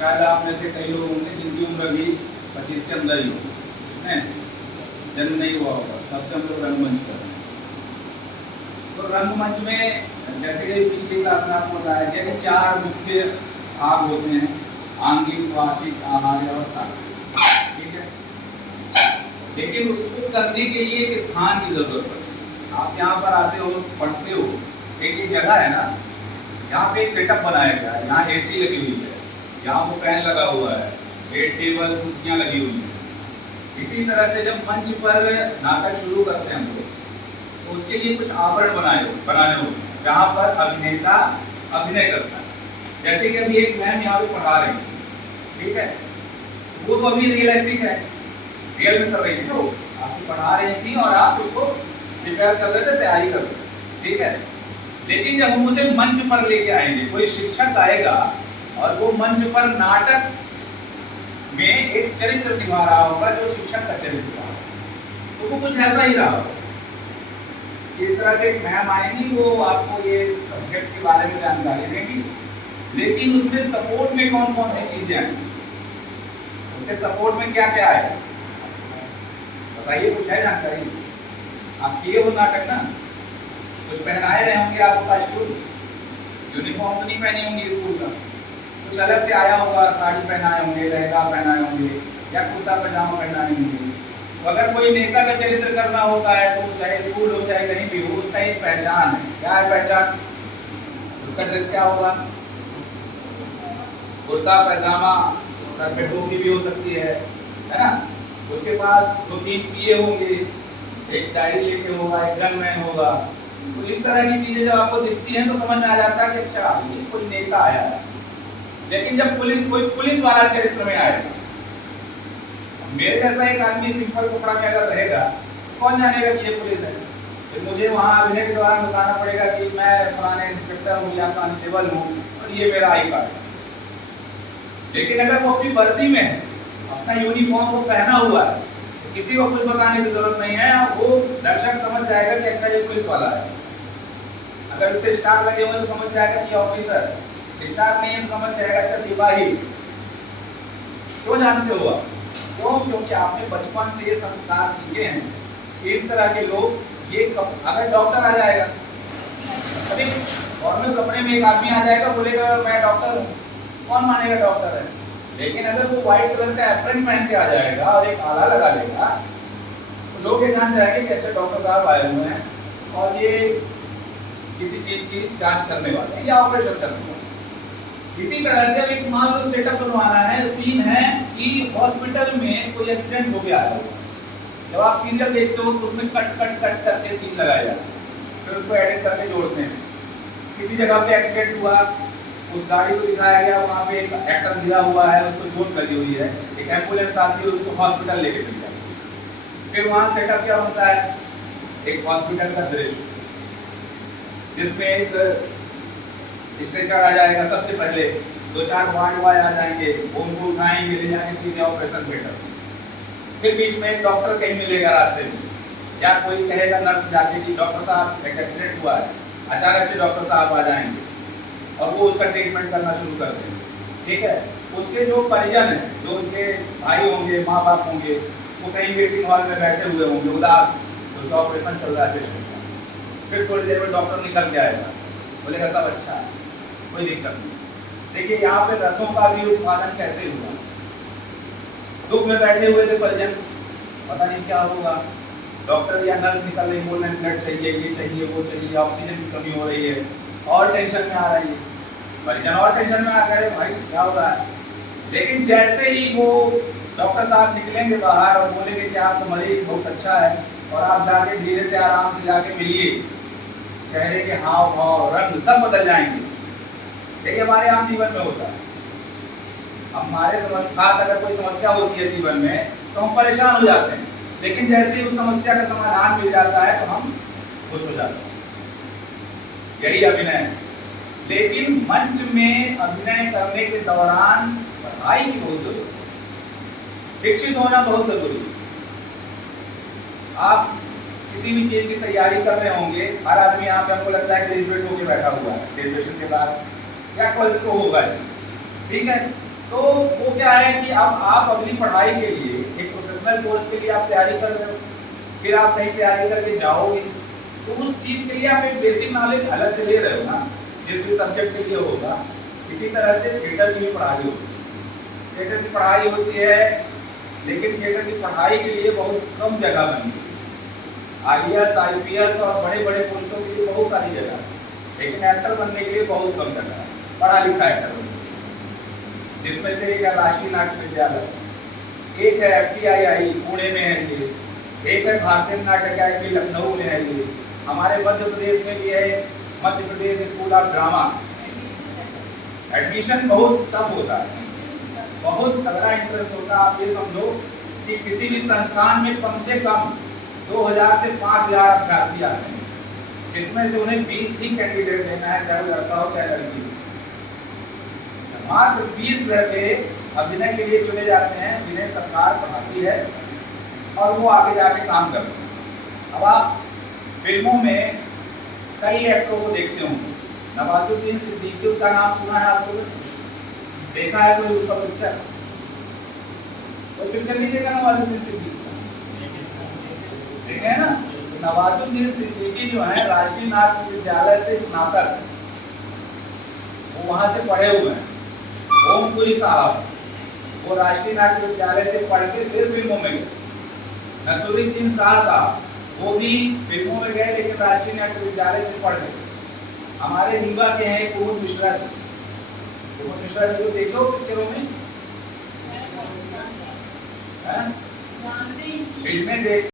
शायद आप में से कई लोग होंगे जिनकी उम्र अभी 25 के अंदर ही हो, इसमें जन्म नहीं हुआ होगा, तब से हम लोग रंगमंच कर रहे हैं। तो रंगमंच में जैसे कि पिछली क्लास में आपको बताया गया कि 4 मुख्य भाग होते हैं, आंगिक, वाचिक, आहार्य और सात्विक, ठीक है। लेकिन उसको करने के लिए एक स्थान की जरूरत पड़ती है। आप यहाँ पर आते हो, पढ़ते हो, एक ये जगह है ना, यहाँ पे एक सेटअप बनाया गया है, यहाँ एसी लगी हुई है, यहाँ वो फैन लगा हुआ है, बेड टेबल कुर्सियाँ लगी हुई हैं। इसी तरह से जब मंच पर नाटक शुरू करते हैं हम लोग, तो उसके लिए कुछ आवरण बनाने होते हैं जहाँ पर अभिनेता अभिनय करता है। जैसे कि अभी एक मैम यहाँ पे पढ़ा रही है, ठीक है, वो तो अभी रियलिस्टिक है, रियल में कर रही थी, वो आपकी पढ़ा रही थी और आप उसको प्रिपेयर कर रहे थे, तैयारी कर रहे थे, ठीक है। लेकिन जब हम उसे मंच पर लेके आएंगे, कोई शिक्षक आएगा और वो मंच पर नाटक में एक चरित्र निभा रहा होगा जो शिक्षक का चरित्र रहा, तो वो कुछ ऐसा ही रहा होगा। इस तरह से एक मैम आएंगी, वो आपको ये सब्जेक्ट के बारे में जानकारी देंगी, लेकिन उसमें सपोर्ट में कौन कौन सी चीजें आएंगी, उसके सपोर्ट में क्या क्या है, बताइए, कुछ है जानकारी? आप किए हो नाटक ना, कुछ पहनाए रहे होंगे आपको कॉस्ट्यूम, यूनिफॉर्म तो नहीं पहनी होंगी स्कूल का, कुछ अलग से आया होगा, साड़ी पहनाए होंगे, लहंगा पहनाए होंगे या कुर्ता पजामा पहनाए होंगे। तो अगर कोई नेता का चरित्र करना होता है तो चाहे स्कूल हो चाहे कहीं भी हो, उसका एक पहचान है। क्या है पहचान? उसका ड्रेस क्या होगा? कुर्ता पजामा, सर पे टोपी भी हो सकती है ना। उसके पास 2-3 पीए होंगे, एक डायरी लेके होगा, एक गनमैन होगा। तो इस तरह की चीजें जब आपको दिखती हैं तो समझ में आ जाता है कि अच्छा ये कोई नेता आया है। लेकिन जब कोई पुलिस वाला चरित्र में आएगा, मेरे जैसा एक आदमी सिंपल कपड़ा में अगर रहेगा, कौन जानेगा कि ये पुलिस है? फिर मुझे वहाँ अभिनय के दौरान बताना पड़ेगा कि मैं फलाने इंस्पेक्टर हूँ या कांस्टेबल हूँ और ये मेरा आई कार्ड है। लेकिन अगर वो अपनी वर्दी में है, अपना यूनिफॉर्म को पहना हुआ है, तो किसी को कुछ बताने की जरूरत नहीं है, वो दर्शक समझ जाएगा कि अच्छा ये पुलिस वाला है। अगर उसके स्टार लगे हुए तो समझ जाएगा कि ऑफिसर, स्टार नहीं है तो समझ जाएगा अच्छा सिपाही। क्यों जानते हो आप? क्यों? क्योंकि आपने बचपन से ये संस्कार सीखे हैं कि इस तरह के लोग ये अगर डॉक्टर आ जाएगा, अभी फॉर्मल कपड़े में एक आदमी आ जाएगा, बोलेगा मैं डॉक्टर हूँ, कौन मानेगा डॉक्टर है? लेकिन अगर वो व्हाइट कलर का एप्रन पहन के आ जाएगा और एक आला लगा लेगा, तो लोग ये जान जाएंगे कि अच्छा डॉक्टर साहब आए हुए हैं और ये किसी चीज की जांच करने वाले हैं या ऑपरेशन करने वाले हैं। इसी तरह से अब एक मान लो सेटअप बनवाना है, सीन है कि हॉस्पिटल में कोई एक्सीडेंट हो गया है। जब आप सीरियल देखते हो तो उसमें कट कट कट करके सीन लगाया जाता है, फिर उसको एडिट करके जोड़ते हैं। किसी जगह पे एक्सीडेंट हुआ, उस गाड़ी को दिखाया गया, वहाँ पे एक एक्टर गिरा हुआ है, उसको चोट लगी हुई है, एक एम्बुलेंस आती है, उसको हॉस्पिटल लेके चली जाती है। फिर वहाँ सेटअप क्या होता है? एक हॉस्पिटल का दृश्य जिसमें एक स्ट्रेचर आ जाएगा, सबसे पहले 2-4 वार्ड बॉय आ जाएंगे, वो उनको उठाएंगे, ले जाके सीधे ऑपरेशन थिएटर। फिर बीच में एक डॉक्टर कहीं मिलेगा रास्ते में, या कोई कहेगा नर्स जाके कि डॉक्टर साहब एक एक्सीडेंट हुआ है। अचानक से डॉक्टर साहब आ जाएंगे और वो उसका ट्रीटमेंट करना शुरू कर देंगे, ठीक है। उसके जो परिजन हैं, जो उसके भाई होंगे, माँ बाप होंगे, वो कहीं वेटिंग हॉल में बैठे हुए होंगे उदास, उसका ऑपरेशन चल रहा है पेशेंट का। फिर थोड़ी देर में डॉक्टर निकल के आएगा, बोलेगा सब अच्छा है, कोई दिक्कत नहीं। देखिए यहाँ पे रसों का भी उत्पादन कैसे हुआ। दुख में बैठे हुए थे परिजन, पता नहीं क्या होगा, डॉक्टर या नर्स निकल रही, बोल रहे ब्लड चाहिए, ये चाहिए, वो चाहिए, ऑक्सीजन की कमी हो रही है, और टेंशन में आ रही है परिजन, और टेंशन में आ गए भाई क्या हो रहा है। लेकिन जैसे ही वो डॉक्टर साहब निकलेंगे बाहर और बोलेंगे कि आपका मरीज बहुत अच्छा है, और आप जाके धीरे से आराम से जाके मिलिए, चेहरे के हाव भाव रंग सब बदल जाएंगे। देखिए हमारे आम जीवन में होता है, हमारे साथ अगर कोई समस्या होती है जीवन में तो हम परेशान हो जाते हैं, लेकिन जैसे ही उस समस्या का समाधान मिल जाता है तो हम खुश हो जाते हैं। यही अभिनय है। लेकिन मंच में अभिनय करने के दौरान पढ़ाई की बहुत जरूरत है, शिक्षित होना बहुत जरूरी है। आप किसी भी चीज की तैयारी कर रहे होंगे, हर आदमी यहाँ पे हमको लगता है ग्रेजुएट होकर बैठा हुआ है, ग्रेजुएशन के बाद या कॉलेज को होगा, ठीक है। तो वो क्या है कि अब आप अपनी पढ़ाई के लिए एक प्रोफेशनल कोर्स के लिए आप तैयारी कर रहे हो, फिर आप कहीं तैयारी करके जाओगे, तो उस चीज के लिए आप एक बेसिक नॉलेज अलग से ले रहे हो ना, जिस भी सब्जेक्ट के लिए होगा। इसी तरह से थिएटर की भी पढ़ाई होती है, थिएटर की पढ़ाई होती है, लेकिन थिएटर की पढ़ाई के लिए बहुत कम जगह बनी है। IAS, IPS और बड़े बड़े पोस्टों के लिए बहुत सारी जगह है, लेकिन एक्टर बनने के लिए बहुत कम जगह है, पढ़ा लिखा एक्टर बनने के लिए। जिसमें से एक है राष्ट्रीय नाट्य विद्यालय, एक है FTII पुणे में है ये, एक है भारतीय नाट्य अकेडमी लखनऊ में है ये, हमारे मध्य प्रदेश में भी है Madhya Pradesh school of drama. Admission बहुत टफ होता है, बहुत तगड़ा इंट्रेंस होता है। आप ये समझो कि किसी भी संस्थान में कम से कम 2000 से 5000 अभ्यर्थी आते हैं, जिसमें से उन्हें 20 ही कैंडिडेट लेना है, चाहे लड़का हो चाहे लड़की हो। मात्र 20 लड़के अभिनय के लिए चुने जाते हैं, जिन्हें सरकार पढ़ाती है और वो आगे जाके काम करते हैं। अब आप फिल्मों में कई एक्टरों को देखते होंगे, नवाजुद्दीन सिद्दीकी का नाम सुना है आपको? देखा है कोई उसका पिक्चर? कोई पिक्चर नहीं देखा नवाजुद्दीन सिद्दीकी? देखे है ना? नवाजुद्दीन सिद्दीकी जो है राष्ट्रीय नाट्य विद्यालय से स्नातक, वो वहां से पढ़े हुए हैं। ओमपुरी साहब वो राष्ट्रीय नाट्य विद्यालय से पढ़ के फिर फिल्मों में गए। नसरुद्दीन शाह साहब वो भी फिल्मों में गए, लेकिन राष्ट्रीय नाट्य विद्यालय से पढ़ गए। हमारे रीवा के हैं कुमुद मिश्रा जी, कुमुद मिश्रा जी को देखो पिक्चरों में, फिल्में देख